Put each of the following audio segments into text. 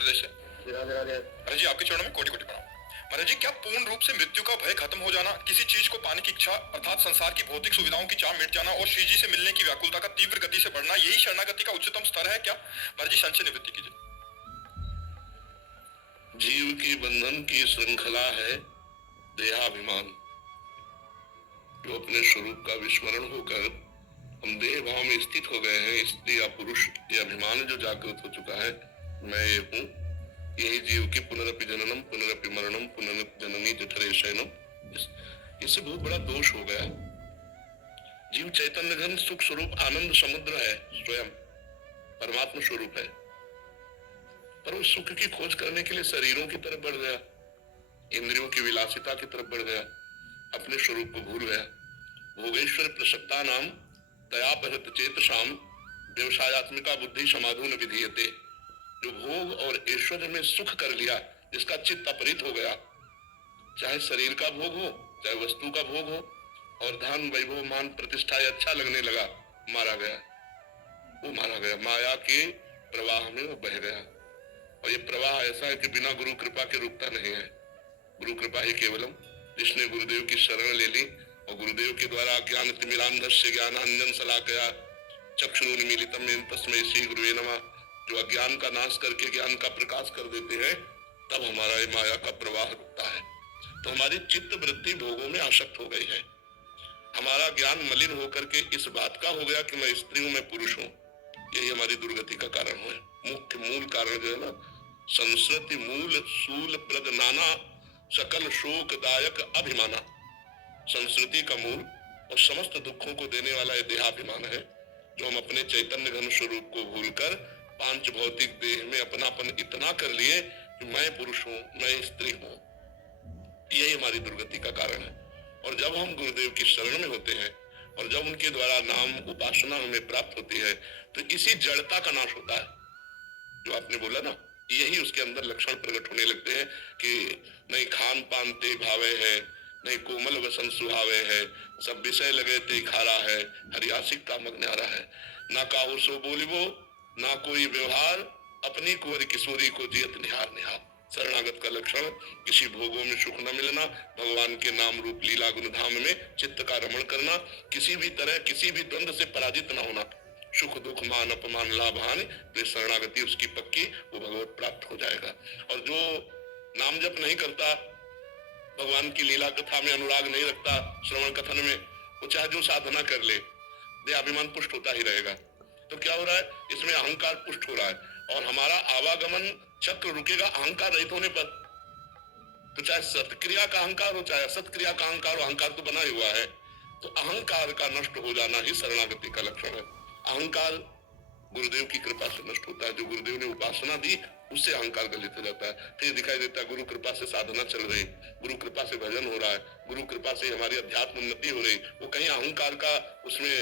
प्रदेश से। राधे राधे। महाराज जी, आपके चरणों में कोटि कोटि प्रणाम। महाराज जी, क्या पूर्ण रूप से मृत्यु का भय खत्म हो जाना, किसी चीज को पाने की इच्छा अर्थात संसार की भौतिक सुविधाओं की चाह मिट जाना और श्री जी से मिलने की व्याकुलता का तीव्र गति से बढ़ना, यही शरणागति का उच्चतम स्तर है क्या? महाराज जी, संशय निवृत्ति कीजिए। जीव की बंधन की श्रृंखला है देहाभिमान, जो अपने स्वरूप का विस्मरण होकर हम देह भाव में स्थित हो गए हैं। स्त्री या पुरुष, ये अभिमान जो जागृत हो चुका है, मैं ये हूँ, यही जीव की पुनरपि जननम पुनरपि मरणम पुनर्जननी जठरे शयनम, इससे बहुत बड़ा दोष हो गया। जीव चैतन्य घन सुख स्वरूप आनंद समुद्र है, स्वयं परमात्मा स्वरूप है, पर उस सुख की खोज करने के लिए शरीरों की तरफ बढ़ गया, इंद्रियों की विलासिता की तरफ बढ़ गया, अपने स्वरूप को भूल गया। भोगेश्वर प्रसक्ता नाम दयापहत चेतसाम व्यवसायत्मिका बुद्धि समाधून विधीयते। जो भोग और ऐश्वर्य में सुख कर लिया, जिसका चित्त अपहृत हो गया, चाहे शरीर का भोग हो चाहे वस्तु का भोग हो, और धन वैभव मान प्रतिष्ठा अच्छा लगने लगा, मारा गया, वो मारा गया, माया के प्रवाह में वो बह गया। और ये प्रवाह ऐसा है कि बिना गुरु कृपा के रुकता नहीं है। गुरु कृपा ही केवलम, जिसने गुरुदेव की शरण ले ली और गुरुदेव के द्वारा ज्ञान तिमिरांधस्य ज्ञानांजन शलाकया चक्षुरुन्मीलितम येन तस्मै श्री गुरुवे नमः, जो अज्ञान का नाश करके ज्ञान का प्रकाश कर देते हैं, तब हमारा ये माया का प्रवाह रुकता है। तो हमारी चित्त वृत्ति भोगों में आसक्त हो गई है। हमारा ज्ञान मलिन होकर के इस बात का हो गया कि मैं स्त्री हूं, मैं पुरुष हूं। यही हमारी दुर्गति का कारण है। मुख्य मूल कारण जो है ना, संस्कृति मूल सूल प्रद नाना सकल शोकदायक अभिमाना। संस्कृति का मूल और समस्त दुखों को देने वाला यह देहाभिमान है, जो हम अपने चैतन्य घन स्वरूप को भूलकर पांच भौतिक देह में अपनापन इतना कर लिए कि मैं पुरुष हूं, मैं स्त्री हूं। यही हमारी दुर्गति का कारण है। और जब हम गुरुदेव की शरण में होते हैं और जब उनके द्वारा नाम उपासना हमें प्राप्त होती है, तो इसी जड़ता का नाश होता है जो आपने बोला ना। यही उसके अंदर लक्षण प्रकट होने लगते हैं कि नहीं खान पान ते भावे है, नहीं कोमल वसन सुहावे है, सब विषय लगे ते खारा है, हरियासिक का मग्नारा है, ना काहू सो बोलिबो ना कोई व्यवहार, अपनी कुंवर किशोरी को जियत निहार निहार। शरणागत का लक्षण किसी भोगों में सुख न मिलना, भगवान के नाम रूप लीला गुण धाम में चित्त का रमण करना, किसी भी तरह किसी भी द्वंद से पराजित न होना, सुख दुख मान अपमान लाभ हानि, तो शरणागति उसकी पक्की, वो भगवत प्राप्त हो जाएगा। और जो नाम जप नहीं करता, भगवान की लीला कथा में अनुराग नहीं रखता, श्रवण कथन में, वो चाहे जो साधना कर ले, देहाभिमान पुष्ट होता ही रहेगा। तो क्या हो रहा है, इसमें अहंकार पुष्ट हो रहा है और हमारा आवागमन चक्र रुकेगा अहंकार रहित होने पर। तो चाहे सत्क्रिया का अहंकार हो चाहे असत्क्रिया का अहंकार हो, अहंकार तो बना ही हुआ है। तो अहंकार का नष्ट हो जाना ही शरणागति का लक्षण है। अहंकार गुरुदेव की कृपा से नष्ट होता है। जो गुरुदेव ने उपासना दी, उससे अहंकार गलित हो जाता है। फिर दिखाई देता है गुरु कृपा से साधना चल रही, गुरु कृपा से भजन हो रहा है, गुरु कृपा से हमारी अध्यात्म उन्नति हो रही, वो कहीं अहंकार का उसमें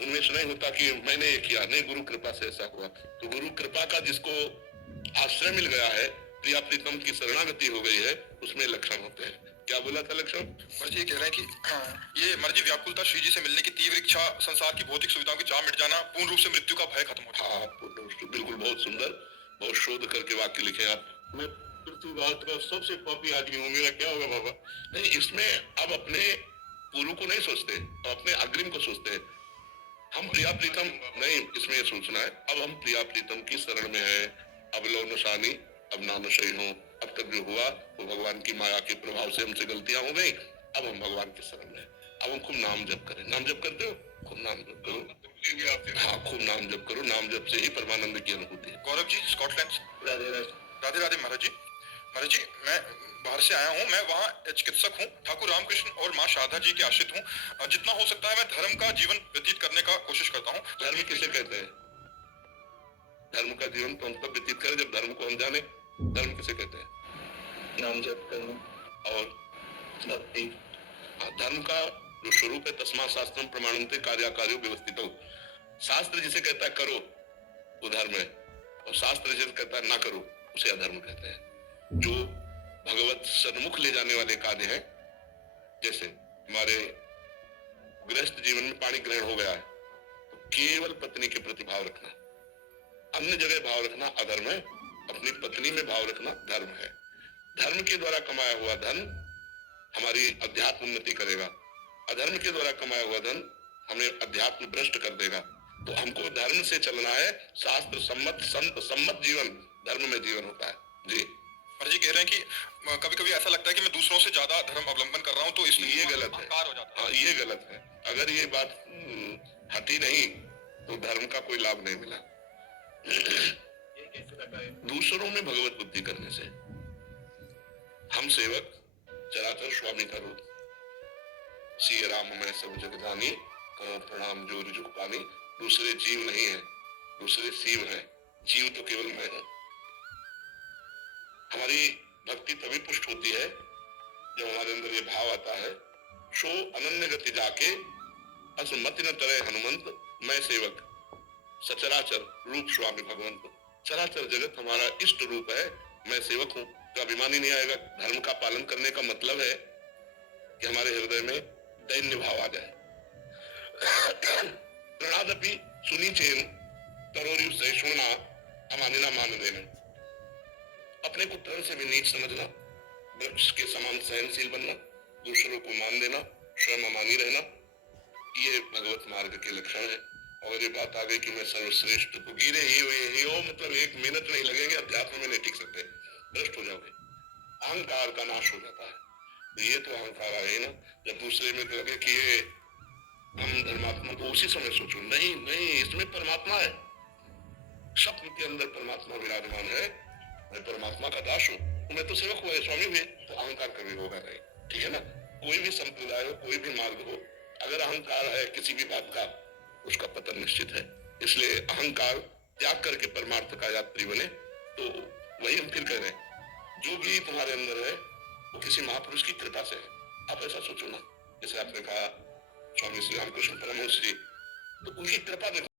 उन्मेष नहीं होता कि मैंने ये किया, नहीं, गुरु कृपा से ऐसा हुआ। तो गुरु कृपा का जिसको आश्रय मिल गया है, प्रिया प्रीतम की शरणागति हो गई है, उसमें लक्षण होते हैं। क्या बोला था लक्षण? महाराज जी कह रहे हैं कि ये महाराज जी व्याकुलता, श्री जी से मिलने की तीव्र इच्छा, संसार की भौतिक सुविधाओं की चाह मिट जाना, पूर्ण रूप से मृत्यु का भय खत्म होता है। हाँ, बिल्कुल, बहुत सुंदर, बहुत शोध करके वाक्य लिखे आप। मैं पृथ्वीराज का सबसे पापी आदमी हूँ, मेरा क्या होगा बाबा? नहीं, इसमें अब अपने पूर्व को नहीं सोचते, अपने अग्रिम को सोचते हैं। हम प्रिया प्रीतम नहीं, इसमें ये सोचना है, अब हम प्रिया प्रीतम की शरण में है, अब लो नशानी, अब ना नशई हूँ। अब तक जो हुआ वो भगवान की माया के प्रभाव से हमसे गलतियां हो गई, अब हम भगवान की शरण में। अब हम खूब नाम जप करें। नाम जप करते हो? खूब नाम जप करो। हाँ, खूब नाम जप करो। नाम जप से ही परमानंद की अनुभूति है। गौरव जी, स्कॉटलैंड से। राधे राधे। राधे राधे महाराज जी। महाराज जी, मैं बाहर से आया हूँ, मैं वहाँ चिकित्सक हूँ, ठाकुर रामकृष्ण और माँ शारदा जी के आश्रित हूँ। जितना हो सकता है मैं धर्म का जीवन व्यतीत करने का कोशिश करता हूँ। धर्म किसे कहते हैं? धर्म का जीवन तो हम तब व्यतीत करें जब धर्म को हम जाने। धर्म किसे कहते हैं? नाम जप करना और भक्ति। धर्म का जो स्वरूप है, तस्मा शास्त्रम प्रमाणन्ते कार्याकार्यो व्यवस्थितो। शास्त्र जिसे कहता है करो, वो धर्म है, और शास्त्र जिसे कहता है ना करो, उसे अधर्म कहते हैं। जो भगवत सन्मुख ले जाने वाले कार्य हैं, जैसे हमारे गृहस्थ जीवन में पाणी ग्रहण हो गया है, तो केवल पत्नी के प्रति भाव रखना, अन्य जगह भाव रखना अधर्म है। अपनी पत्नी में भाव रखना धर्म है। धर्म के द्वारा कमाया हुआ धन हमारी अध्यात्म उन्नति करेगा, अधर्म के द्वारा कमाया हुआ धन हमें अध्यात्म भ्रष्ट कर देगा। तो हमको धर्म से चलना है, शास्त्र सम्मत संत सम्मत जीवन धर्म में जीवन होता है। जी महाराज जी कह रहे हैं कि कभी कभी ऐसा लगता है कि मैं दूसरों से ज्यादा धर्म अवलंबन कर रहा हूँ, तो इसलिए ये गलत है। अहंकार हो जाता है। हाँ, ये गलत है। अगर ये बात हटी नहीं तो धर्म का कोई लाभ नहीं मिला। दूसरों में भगवत बुद्धि करने से हम सेवक चराचर स्वामी का रूप, श्री राम मैं सब जग जानी, करो प्रणाम जोर जुग पानी। दूसरे जीव नहीं है, दूसरे शिव है, जीव तो केवल मैं हूं। हमारी भक्ति तभी पुष्ट होती है जब हमारे अंदर ये भाव आता है, सो अनन्य गति जाके असमति न तरे हनुमंत, मैं सेवक सचराचर रूप स्वामी भगवंत। चराचर जगत हमारा इष्ट रूप है, मैं सेवक हूँ। तो अभिमान ही नहीं आएगा। धर्म का पालन करने का मतलब है कि हमारे हृदय में दैन्य भाव आ जाए। प्रणादपि सुनी चेन तरोरी सहिष्णुना अमानिना मान देना। अपने को तरण से भी नीच समझना, वृक्ष के समान सहनशील बनना, दूसरों को मान देना, स्वयं अमानी रहना, ये भगवत मार्ग के लक्षण है। और ये बात आ गई कि मैं सर्वश्रेष्ठ, तो गिरे ही हुए हो, मतलब एक मिनट नहीं लगेंगे, अध्यात्म में नहीं टिक सकते, भ्रष्ट हो जाओगे। अहंकार का नाश हो जाता है। तो ये तो अहंकार आए ना, जब दूसरे में लगे कि ये हम धर्मात्मा, तो उसी समय सोचो नहीं नहीं, इसमें परमात्मा है, स्वप्न के अंदर परमात्मा विराजमान है, मैं परमात्मा का दास हूँ, तो मैं तो सेवक हुआ, स्वामी हुए, तो अहंकार कभी होगा नहीं। ठीक है ना। कोई भी संप्रदाय हो, कोई भी मार्ग हो, अगर अहंकार है किसी भी बात का, उसका पतन निश्चित है। इसलिए अहंकार त्याग करके परमार्थ का यात्री बने। तो वही हम फिर कह रहे हैं, जो भी तुम्हारे अंदर है वो किसी महापुरुष की कृपा से है। आप ऐसा सोचो ना, जैसे आपने कहा स्वामी श्री रामकृष्ण परमहंस जी, तो उनकी कृपा देखो।